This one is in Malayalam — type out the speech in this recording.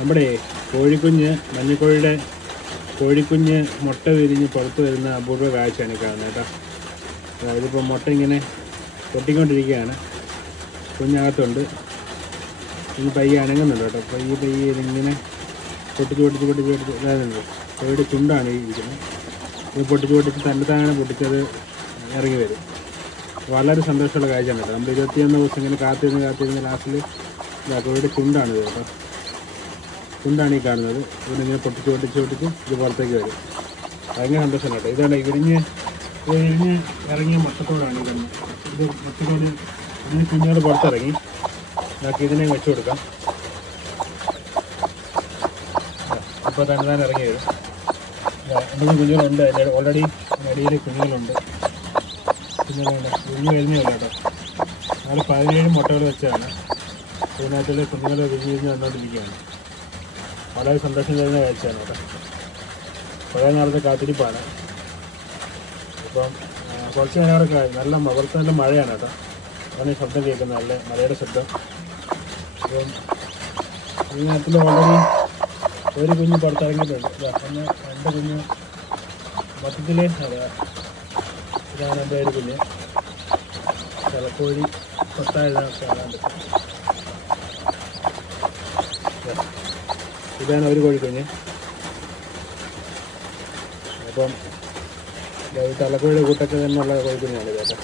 നമ്മുടെ കോഴിക്കുഞ്ഞ് മഞ്ഞക്കോഴിയുടെ കോഴിക്കുഞ്ഞ് മുട്ട വിരിഞ്ഞ് പുറത്ത് വരുന്ന അപൂർവ കാഴ്ചയാണ് കാണുന്നത് കേട്ടോ. ഇതിപ്പോൾ മുട്ട ഇങ്ങനെ പൊട്ടിക്കൊണ്ടിരിക്കുകയാണ്. കുഞ്ഞകത്തുണ്ട്. ഇനി പയ്യെ അനങ്ങുന്നുണ്ട് കേട്ടോ. പയ്യെ ഇതിങ്ങനെ പൊട്ടിച്ച് ഇതാകുന്നുണ്ട്. കോഴിയുടെ ചുണ്ടാണ് ഈ ഇരിക്കുന്നത്. ഇത് പൊട്ടിച്ച് തന്നെത്താനെ പൊട്ടിച്ചത് ഇറങ്ങി വരും. വളരെ സന്തോഷമുള്ള കാഴ്ചയാണ് കേട്ടോ. നമ്മൾ 21 ദിവസം ഇങ്ങനെ കാത്തിരുന്ന് ലാസ്റ്റിൽ കോഴിയുടെ ചുണ്ടാണ് ഇത് കേട്ടോ. ചുണ്ടാണ് ഈ കാണുന്നത്. ഇതിങ്ങനെ പൊട്ടിച്ച് ഇത് പുറത്തേക്ക് വരും. ഭയങ്കര സന്തോഷം കേട്ടോ. ഇതാണ് വിരിഞ്ഞ് ഇറങ്ങിയ മുട്ടത്തോടാണ് ഈ കാണുന്നത്. ഇത് മുട്ടത്തോട് ഇതിന് കുഞ്ഞോട് പുറത്തിറങ്ങി. നമുക്ക് ഇതിനെ വെച്ച് കൊടുക്കാം. ഇപ്പോൾ തന്നെ ഇറങ്ങി വരും. നമുക്ക് കുഞ്ഞുങ്ങളുണ്ട്. അതിൻ്റെ ഓൾറെഡി അടിയിൽ കുഞ്ഞുങ്ങളുണ്ട്. കുഞ്ഞു വരുന്നില്ല കേട്ടോ. നമ്മൾ 17 മുട്ടകൾ വെച്ചാണ് ഇതിനകത്തുള്ള കുഞ്ഞുങ്ങൾ വിരിഞ്ഞ് വന്നുകൊണ്ടിരിക്കുകയാണ്. വളരെ സന്തോഷം തരുന്ന കാഴ്ചയാണ് കേട്ടോ. കുറേ നേരത്തെ കാത്തിരിപ്പാണ്. ഇപ്പം കുറച്ച് നേരമൊക്കെ പുറത്ത് നല്ല മഴയാണ് കേട്ടോ. അതാണ് ഈ ശബ്ദം കേൾക്കുന്നത്, നല്ല മഴയുടെ ശബ്ദം. അപ്പം ഇതിനകത്തിൽ ഓൾറെഡി ഒരു കുഞ്ഞ് പുറത്തിറങ്ങിയിട്ടുണ്ട്. ഒന്ന് 2 കുഞ്ഞ് മൊത്തത്തിൽ ഇതാണ് എൻ്റെ ഒരു കുഞ്ഞ്. ചിലക്കോഴി കൊത്തായതാണ് കാണാൻ പറ്റും. ഇതാണ് ഒരു കോഴിക്കുഞ്ഞ്. അപ്പം തലക്കോഴിയുടെ കൂട്ടൊക്കെ തന്നെയുള്ള കോഴിക്കുഞ്ഞാണ് കേട്ടോ.